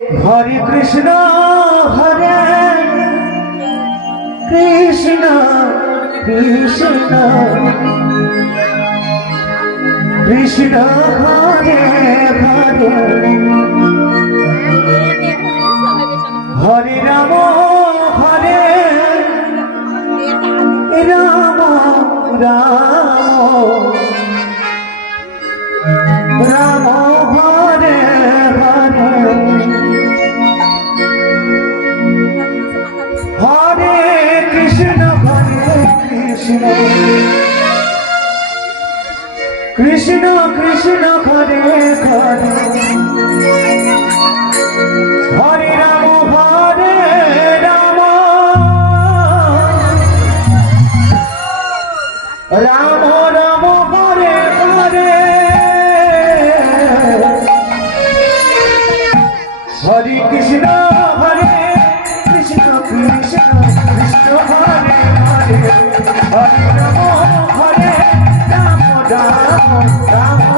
Hare Krishna Hare Krishna Krishna Krishna Hare Hare Hare Ram Hare Ram Ram Ram Hare Hare Hare Krishna Krishna Krishna Hare Hare Hare Ram Ram Ram Ram Hare Hare Hare Krishna Krishna Krishna Hare Hare Hare Ram Hare Ram Ram Ram